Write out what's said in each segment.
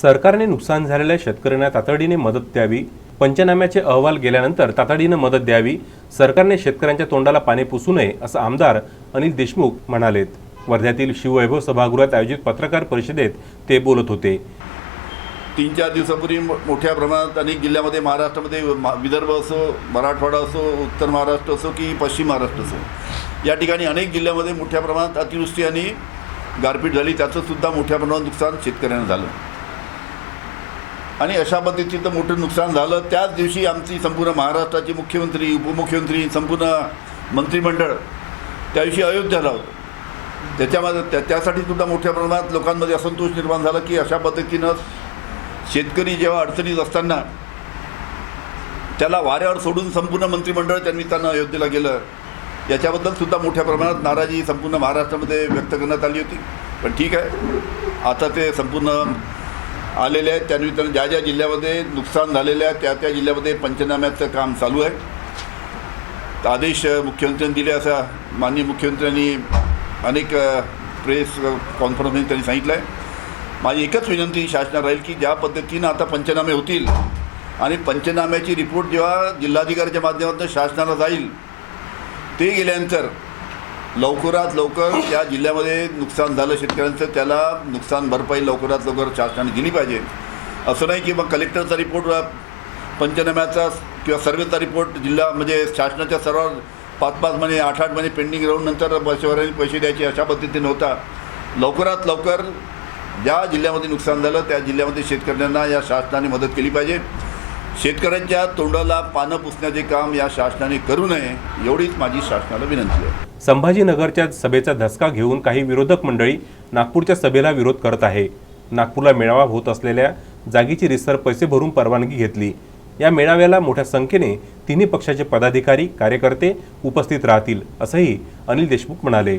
सरकारने नुकसान झालेल्या शेतकऱ्यांना तातडीने मदत द्यावी. पंचनाम्याचे अहवाल गेल्यानंतर तातडीने मदत द्यावी. सरकारने शेतकऱ्यांच्या तोंडाला पाणी पुसू नये असं आमदार अनिल देशमुख म्हणालेत. वर्ध्यातील शिववैभव सभागृहात आयोजित पत्रकार परिषदेत ते बोलत होते. तीन चार दिवसापूर्वी मोठ्या प्रमाणात अनेक जिल्ह्यामध्ये महाराष्ट्रामध्ये विदर्भ असो मराठवाडा असो उत्तर महाराष्ट्र असो की पश्चिम महाराष्ट्र असो या ठिकाणी अनेक जिल्ह्यामध्ये मोठ्या प्रमाणात अतिवृष्टी आणि गारपीट झाली. त्याचं सुद्धा मोठ्या प्रमाणात नुकसान शेतकऱ्यांना झालं. आणि अशा पद्धतीचं मोठं नुकसान झालं. त्याच दिवशी आमची संपूर्ण महाराष्ट्राची मुख्यमंत्री उपमुख्यमंत्री संपूर्ण मंत्रिमंडळ त्या दिवशी अयोध्याला होतं. त्याच्यामध्ये त्या त्यासाठी सुद्धा मोठ्या प्रमाणात लोकांमध्ये असंतोष निर्माण झाला की अशा पद्धतीनं शेतकरी जेव्हा अडचणीत असताना त्याला वाऱ्यावर सोडून संपूर्ण मंत्रिमंडळ त्यांनी त्यांना अयोध्येला गेलं याच्याबद्दल सुद्धा मोठ्या प्रमाणात नाराजी संपूर्ण महाराष्ट्रामध्ये व्यक्त करण्यात आली होती. पण ठीक आहे. आता ते संपूर्ण आलेले आहेत. त्यानिमित्तानं ज्या ज्या जिल्ह्यामध्ये नुकसान झालेलं आहे त्या त्या जिल्ह्यामध्ये पंचनाम्याचं काम चालू आहे. आदेश मुख्यमंत्र्यांनी दिले असा माननीय मुख्यमंत्र्यांनी अनेक प्रेस कॉन्फरन्समध्ये त्यांनी सांगितलं आहे माझी एकच विनंती शासनाला राहील की ज्या पद्धतीनं आता पंचनामे होतील आणि पंचनाम्याची रिपोर्ट जेव्हा जिल्हाधिकाऱ्याच्या माध्यमातून शासनाला जाईल ते गेल्यानंतर लवकरात लवकर त्या जिल्ह्यामध्ये नुकसान झालं शेतकऱ्यांचं त्याला नुकसान भरपाई लवकरात लवकर शासनाने दिली पाहिजे. असं नाही की मग कलेक्टरचा रिपोर्ट पंचनाम्याचा किंवा सर्वेचा रिपोर्ट जिल्हा म्हणजे शासनाच्या सर्व पाच पाच महिने आठ आठ महिने पेंडिंग राहून नंतर शहरांनी पैसे द्यायचे अशा पद्धतीने होता लवकरात लवकर ज्या जिल्ह्यामध्ये नुकसान झालं त्या जिल्ह्यामध्ये शेतकऱ्यांना या शासनाने मदत केली पाहिजे. शेतकऱ्यांच्या तोंडाला पानं पुसण्याचे काम या शासनाने करू नये एवढीच माझी शासनाला विनंती आहे. संभाजीनगरच्या सभेचा धसका घेऊन काही विरोधक मंडळी नागपूरच्या सभेला विरोध करत आहे. नागपूरला मेळावा होत असलेल्या जागेची रिसर पैसे भरून परवानगी घेतली. या मेळाव्याला मोठ्या संख्येने तिन्ही पक्षाचे पदाधिकारी कार्यकर्ते उपस्थित राहतील असंही अनिल देशमुख म्हणाले.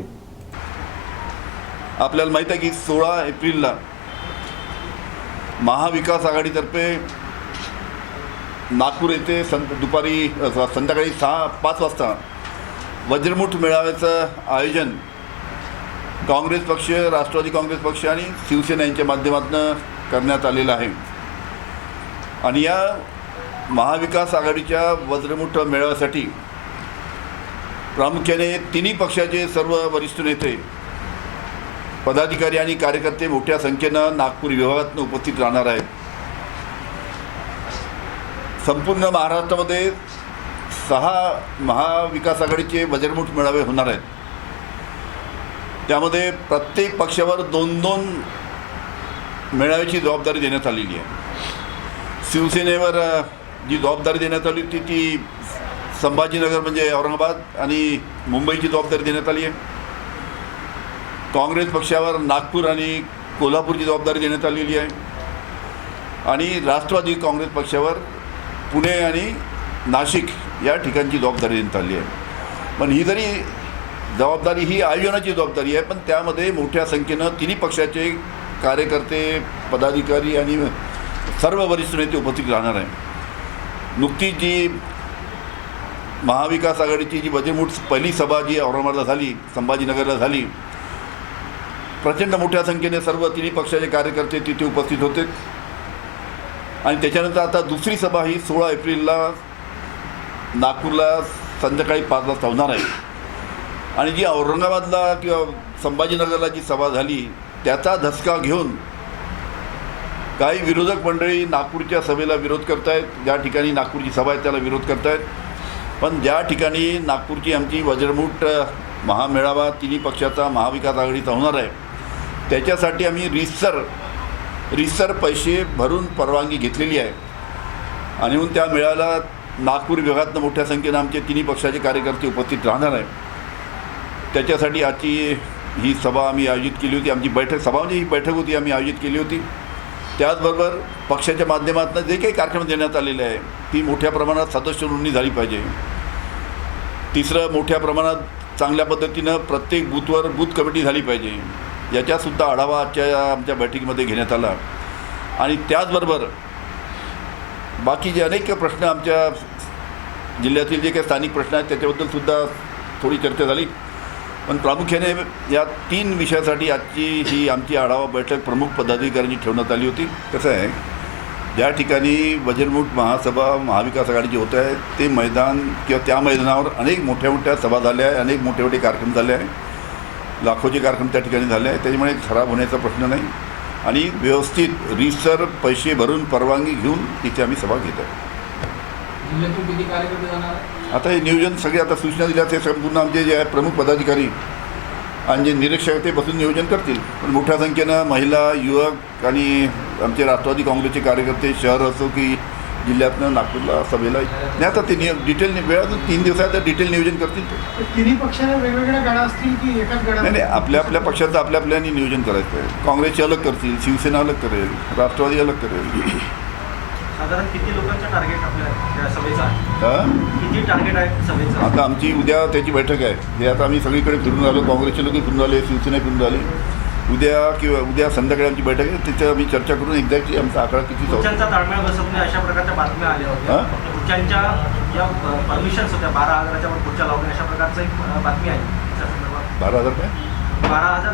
आपल्याला माहीत आहे की सोळा एप्रिलला महाविकास आघाडीतर्फे नागपूर येथे सं दुपारी संध्याकाळी सहा पाच वाजता वज्रमुठ मेळाव्याचं आयोजन काँग्रेस पक्ष राष्ट्रवादी काँग्रेस पक्ष आणि शिवसेना यांच्या माध्यमातून करण्यात आलेलं आहे. आणि या महाविकास आघाडीच्या वज्रमुठ मेळाव्यासाठी प्रामुख्याने तिन्ही पक्षाचे सर्व वरिष्ठ नेते पदाधिकारी आणि कार्यकर्ते मोठ्या संख्येनं नागपूर विभागातून उपस्थित राहणार आहेत. संपूर्ण महाराष्ट्रामध्ये सहा महाविकास आघाडीचे वज्रमुठ मेळावे होणार आहेत. त्यामध्ये प्रत्येक पक्षावर दोन दोन मेळाव्याची जबाबदारी देण्यात आलेली आहे. शिवसेनेवर जी जबाबदारी देण्यात आली होती ती संभाजीनगर म्हणजे औरंगाबाद आणि मुंबईची जबाबदारी देण्यात आली आहे. काँग्रेस पक्षावर नागपूर आणि कोल्हापूरची जबाबदारी देण्यात आलेली आहे. आणि राष्ट्रवादी काँग्रेस पक्षावर पुणे आणि नाशिक या ठिकाणची जबाबदारी देण्यात आली आहे. पण ही जरी जबाबदारी ही आयोजनाची जबाबदारी आहे पण त्यामध्ये मोठ्या संख्येनं तिन्ही पक्षाचे कार्यकर्ते पदाधिकारी आणि सर्व वरिष्ठ नेते उपस्थित राहणार आहे. नुकतीच जी महाविकास आघाडीची जी बजेमूठ पहिली सभा जी औरंगाबादला झाली संभाजीनगरला झाली प्रचंड मोठ्या संख्येने सर्व तिन्ही पक्षाचे कार्यकर्ते तिथे उपस्थित होते. आणि त्याच्यानंतर आता दुसरी सभा ही सोळा एप्रिलला नागपूरला संध्याकाळी पाच वाजता होणार आहे. आणि जी औरंगाबादला किंवा संभाजीनगरला जी सभा झाली त्याचा धसका घेऊन काही विरोधक मंडळी नागपूरच्या सभेला विरोध करत आहेत ज्या ठिकाणी नागपूरची सभा आहे त्याला विरोध करत आहेत पण ज्या ठिकाणी नागपूरची आमची वज्रमूठ महामेळावा तिन्ही पक्षाचा महाविकास आघाडीचा होणार आहे त्याच्यासाठी आम्ही रिसर रिसर पैसे भरून परवानगी घेतलेली आहे. आणि म्हणून त्या मेळाव्याला नागपूर विभागातनं मोठ्या संख्येनं आमचे तिन्ही पक्षाचे कार्यकर्ते उपस्थित राहणार आहे त्याच्यासाठी आजची ही सभा आम्ही आयोजित केली होती. आमची बैठक सभा म्हणजे ही बैठक होती आम्ही आयोजित केली होती. त्याचबरोबर पक्षाच्या माध्यमातून जे काही कार्यक्रम देण्यात आलेले आहे ती मोठ्या प्रमाणात सदस्य नोंदणी झाली पाहिजे. तिसरं मोठ्या प्रमाणात चांगल्या पद्धतीनं प्रत्येक बूथवर बूथ कमिटी झाली पाहिजे. याच्यासुद्धा आढावा आजच्या आमच्या बैठकीमध्ये घेण्यात आला. आणि त्याचबरोबर बाकी जे अनेक प्रश्न आमच्या जिल्ह्यातील जे काही स्थानिक प्रश्न आहेत त्याच्याबद्दलसुद्धा थोडी चर्चा झाली. पण प्रामुख्याने या तीन विषयासाठी आजची ही आमची आढावा बैठक प्रमुख पदाधिकाऱ्यांची ठेवण्यात आली होती. कसं आहे ज्या ठिकाणी वजनमूठ महासभा महाविकास आघाडीची होत आहे ते मैदान किंवा त्या मैदानावर अनेक मोठ्या मोठ्या सभा झाल्या आहे अनेक मोठे मोठे कार्यक्रम झाले आहे लाखोचे कार्यक्रम त्या ठिकाणी झाले आहे त्याच्यामुळे खराब होण्याचा प्रश्न नाही. आणि व्यवस्थित रीसर पैसे भरून परवानगी घेऊन तिथे आम्ही सभा घेत आहे? आता हे नियोजन सगळे आता सूचना दिल्या ते संपूर्ण आमचे जे आहे प्रमुख पदाधिकारी आणि जे निरीक्षक आहेत ते बसून नियोजन करतील. पण मोठ्या संख्येनं महिला युवक आणि आमचे राष्ट्रवादी काँग्रेसचे कार्यकर्ते शहर असो की जिल्ह्यातनं नागपूरला सभेला. नाही आता ते निय डिटेल वेळातून तीन दिवसात डिटेल नियोजन करतील ते. तिन्ही पक्षाने वेगवेगळ्या गाड्या असतील की एकाच गाड्या नाही नाही आपल्या आपल्या पक्षाचं आपल्या आपल्यानी नियोजन करायचं आहे. काँग्रेसचे अलग करतील शिवसेना अलग करेल राष्ट्रवादी अलग करेल. साधारण किती लोकांचं टार्गेट आपल्या या सभेचं आहे? हां? किती टार्गेट आहे सभेचं? आता आमची उद्या त्याची बैठक आहे. हे आता आम्ही सगळीकडे फिरून आलो. काँग्रेसचे लोक फिरून आले शिवसेना फिरून आले. उद्या किंवा उद्या संध्याकाळी आमची बैठक आहे. तिथे आम्ही चर्चा करून एक्झॅक्टली आमचा आकडा किती ताळमेळ बसत नाही अशा प्रकारच्या बातम्या आल्या होत्या. ज्या परमिशन्स होत्या. बारा हजाराच्या वर लावणे अशा प्रकारचं एक बातमी आहे त्या संदर्भात. बारा हजार काय? बारा हजार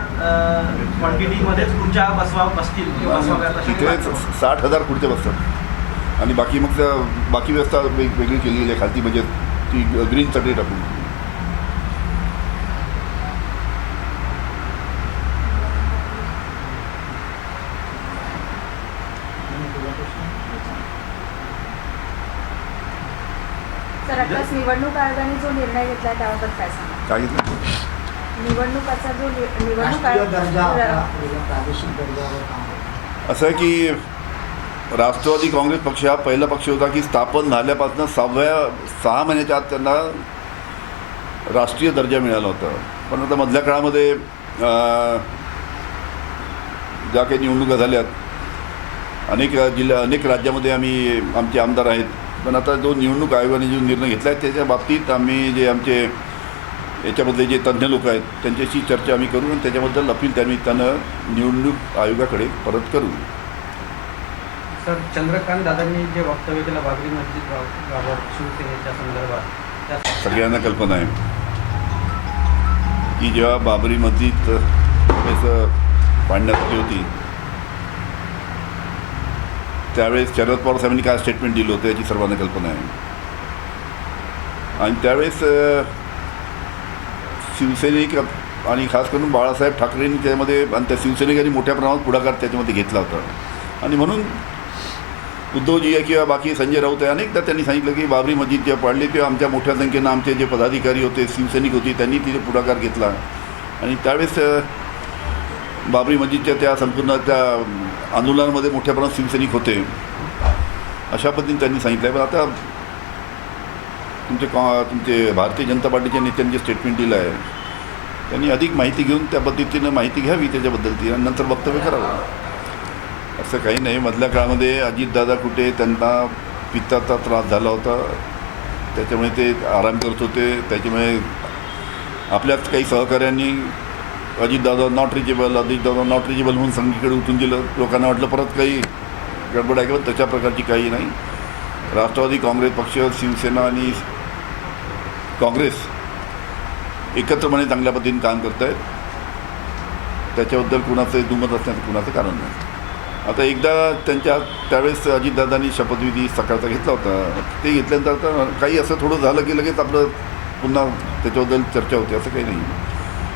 क्वांटिटीमध्येच खुर्च्या बसवा बसतील. साठ हजार खुर्च्या बसतात. आणि बाकी मग त्या बाकी व्यवस्था वेग वेगळी केलेली आहे. खालती म्हणजे ती ग्रीन चटई टाकून आताच निवडणूक आयोगाने जो निर्णय घेतला त्याबाबत काय सांगा काय घेतलं निवडणुकाचा जो नि- निवडणूक राष्ट्रीय दर्जा आपला आयोग वेगळा प्रादेशिक दर्जावर काम होतं. असं आहे की राष्ट्रवादी काँग्रेस पक्ष हा पहिला पक्ष होता की स्थापन झाल्यापासून सहाव्या सहा महिन्याच्या आत त्यांना राष्ट्रीय दर्जा मिळाला होता. पण आता मधल्या काळामध्ये अं, ज्या काही निवडणुका झाल्यात अनेक जिल्हा अनेक राज्यामध्ये आम्ही आमचे आमदार आहेत. पण आता जो निवडणूक आयोगाने जो निर्णय घेतला आहे त्याच्या बाबतीत आम्ही जे आमचे याच्यामधले जे तज्ज्ञ लोक आहेत त्यांच्याशी चर्चा आम्ही करू आणि त्याच्याबद्दल अपील त्यानिमित्तानं निवडणूक आयोगाकडे परत करू. सर चंद्रकांत दादांनी जे वक्तव्य केलं बाबरी मस्जिद बाब- बाबत शिवसेनेच्या संदर्भात त्या सगळ्यांना कल्पना आहे की जेव्हा बाबरी मस्जिद पाडण्यात आली होती त्यावेळेस शरद पवार साहेबांनी काय स्टेटमेंट दिलं होतं याची सर्वांना कल्पना आहे. आणि त्यावेळेस शिवसैनिक आणि खास करून बाळासाहेब ठाकरेंनी त्यामध्ये आणि त्या शिवसैनिकांनी मोठ्या प्रमाणात पुढाकार त्याच्यामध्ये घेतला होता. आणि म्हणून उद्धवजी आहे किंवा बाकी संजय राऊत आहे अनेकदा त्यांनी सांगितलं की बाबरी मस्जिद जेव्हा पाडली तेव्हा आमच्या मोठ्या संख्येनं आमचे जे पदाधिकारी होते शिवसैनिक होते त्यांनी तिथे पुढाकार घेतला. आणि त्यावेळेस बाबरी मस्जिदच्या त्या संपूर्ण त्या आंदोलनामध्ये मोठ्या प्रमाणात शिवसैनिक होते. अशा पद्धतीने त्यांनी सांगितलं आहे पण आता तुमचे कॉ तुमचे भारतीय जनता पार्टीच्या नेत्यांनी जे स्टेटमेंट दिलं आहे त्यांनी अधिक माहिती घेऊन त्या पद्धतीनं माहिती घ्यावी त्याच्याबद्दल ती आणि नंतर वक्तव्य करावं. असं काही नाही. मधल्या काळामध्ये अजितदादा कुठे त्यांना पित्ताचा त्रास झाला होता. त्याच्यामुळे ते आराम करत होते. त्याच्यामुळे आपल्याच काही सहकाऱ्यांनी Ajitdada not reachable Ajitdada not reachable म्हणून संगीकडे उठून दिलं लोकांना वाटलं परत काही गडबड आहे किंवा तशा प्रकारची काही नाही. राष्ट्रवादी काँग्रेस पक्ष शिवसेना आणि काँग्रेस एकत्रपणे चांगल्या पद्धतीने काम करत आहेत त्याच्याबद्दल कुणाचं दुमत असण्याचं कुणाचं कारण नाही. आता एकदा त्यांच्या त्यावेळेस अजितदादांनी शपथविधी सकाळचा घेतला होता. ते घेतल्यानंतर आता काही असं थोडं झालं की लगेच आपलं पुन्हा त्याच्याबद्दल चर्चा होते असं काही नाही.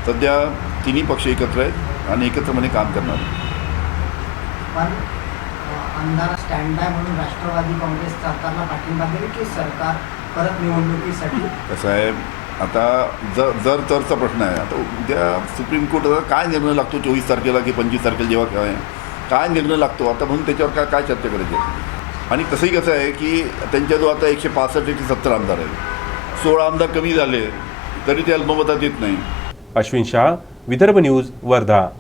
सध्या तिन्ही पक्ष एकत्र आहेत आणि एकत्रपणे काम करणार. पण आमदार स्टँड बाय म्हणून राष्ट्रवादी काँग्रेस सरकारला पाठिंबा देईल की सरकार परत निवडणुकीसाठी? कसं आहे. आता जर जर तरचा प्रश्न आहे. आता उद्या सुप्रीम कोर्ट आता काय निर्णय लागतो चोवीस तारखेला की पंचवीस तारखेला जेव्हा काय? काय निर्णय लागतो? आता म्हणून त्याच्यावर काय काय चर्चा करायची आहे? आणि तसंही कसं आहे की त्यांच्या जो आता एकशे पासष्ट एकशे सत्तर आमदार आहेत. सोळा आमदार कमी झाले तरी ते अल्पमतात येत नाही. अश्विन शाह विदर्भ न्यूज वर्धा.